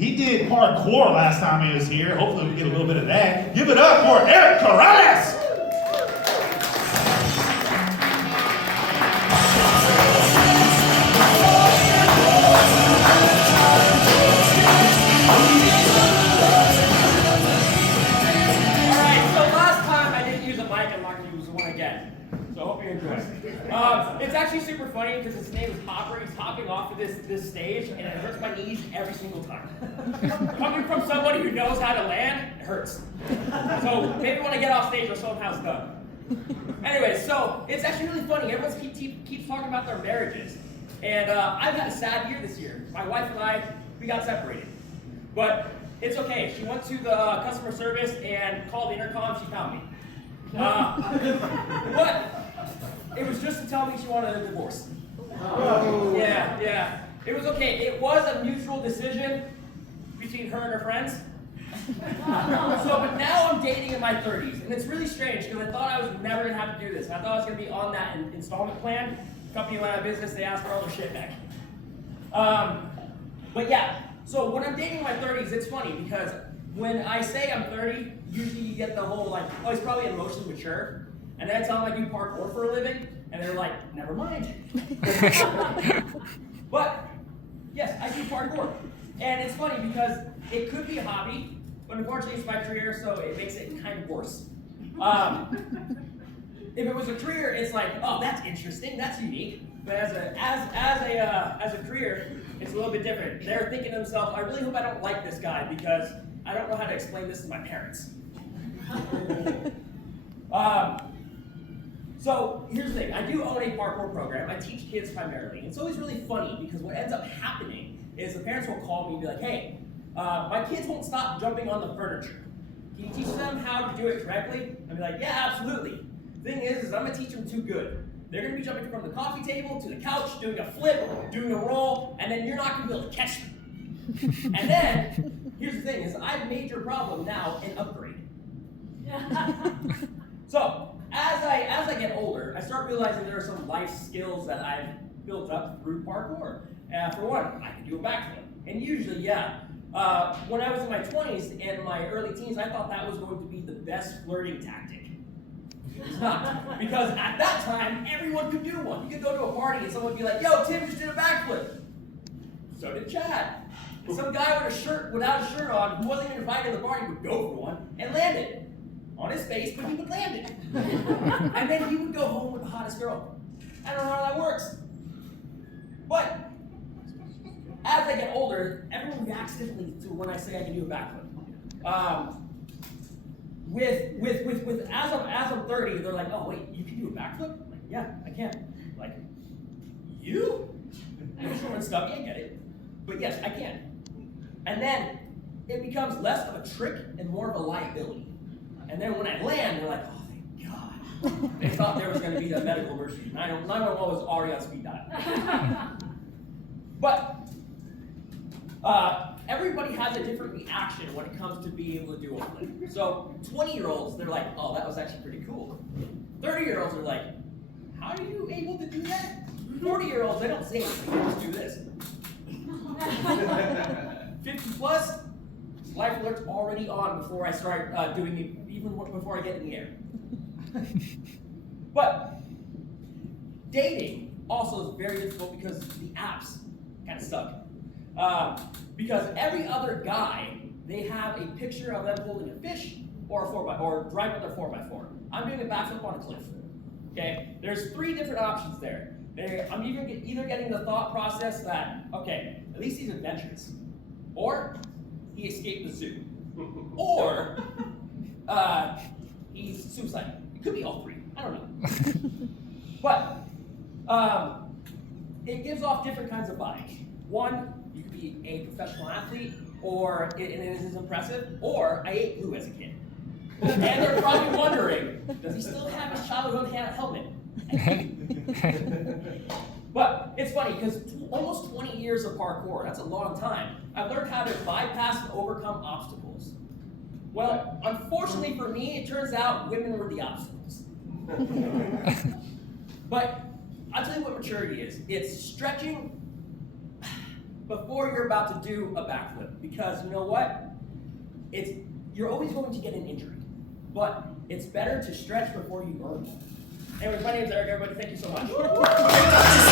He did parkour last time he was here. Hopefully we get a little bit of that. Give it up for Eric Corrales! It's actually super funny because his name is Hopper. He's hopping off of this stage, and it hurts my knees every single time. Coming from somebody who knows how to land, it hurts. So maybe when I get off stage, I'll show him how it's done. Anyway, so it's actually really funny. Everyone keeps talking about their marriages. And I've had a sad year this year. My wife and I, we got separated. But it's okay. She went to the customer service and called the intercom. She found me. But it was just to tell me she wanted a divorce. Yeah. It was okay. It was a mutual decision between her and her friends. But now I'm dating in my 30s, and it's really strange because I thought I was never gonna have to do this. I thought I was gonna be on that installment plan. Company went out of business. They asked for all their shit back. But yeah. So when I'm dating in my 30s, it's funny because when I say I'm 30, usually you get the whole like, oh, he's probably emotionally mature. And then I tell them I do parkour for a living, and they're like, never mind. But, yes, I do parkour. And it's funny because it could be a hobby, but unfortunately it's my career, so it makes it kind of worse. If it was a career, it's like, oh, that's interesting, that's unique. But as a career, it's a little bit different. They're thinking to themselves, I really hope I don't like this guy because I don't know how to explain this to my parents. So here's the thing, I do own a parkour program. I teach kids primarily. It's always really funny because what ends up happening is the parents will call me and be like, hey, my kids won't stop jumping on the furniture. Can you teach them how to do it correctly? I'll be like, yeah, absolutely. The thing is I'm gonna teach them too good. They're gonna be jumping from the coffee table to the couch, doing a flip, doing a roll, and then you're not gonna be able to catch them. And then, here's the thing, is I've made your problem now an upgrade. So, as I get older, I start realizing there are some life skills that I've built up through parkour. For one, I can do a backflip. And usually, when I was in my 20s and my early teens, I thought that was going to be the best flirting tactic. It's not. Because at that time, everyone could do one. You could go to a party and someone would be like, yo, Tim just did a backflip. So did Chad. And some guy with a shirt, without a shirt on, who wasn't even invited to the party, would go for one and land it. On his face, but he would land it. And then he would go home with the hottest girl. I don't know how that works. But as I get older, everyone reacts differently to when I say I can do a backflip. As I'm 30, they're like, oh wait, you can do a backflip? I'm like, yeah, I can. Like, you? I'm sure when stuck, I get it. But yes, I can. And then it becomes less of a trick and more of a liability. And then when I land, they're like, oh, thank God. They thought there was going to be a medical emergency. 911 was already on speed dial. But everybody has a different reaction when it comes to being able to do a flip. So 20-year-olds, they're like, oh, that was actually pretty cool. 30-year-olds are like, how are you able to do that? 40-year-olds, they don't say anything, they just do this. 50 plus, life alert's already on before I start doing it, even before I get in the air. But dating also is very difficult because the apps kind of suck. Because every other guy, they have a picture of them holding a fish or a 4x4, or driving their 4x4. I'm doing a backflip on a cliff. Okay, there's 3 different options there. I'm either getting the thought process that, okay, at least he's adventurous, or he escaped the zoo, or he's suicidal. It could be all 3. I don't know. But it gives off different kinds of vibes. One, you could be a professional athlete, or and it is impressive, or I ate glue as a kid. And they're probably wondering, does he still have his childhood helmet? But it's funny because almost 20 years of parkour, that's a long time. I've learned how to bypass and overcome obstacles. Well, unfortunately for me, it turns out women were the obstacles. But I'll tell you what maturity is. It's stretching before you're about to do a backflip. Because you know what? You're always going to get an injury. But it's better to stretch before you burn. Anyways, my name's Eric, everybody. Thank you so much.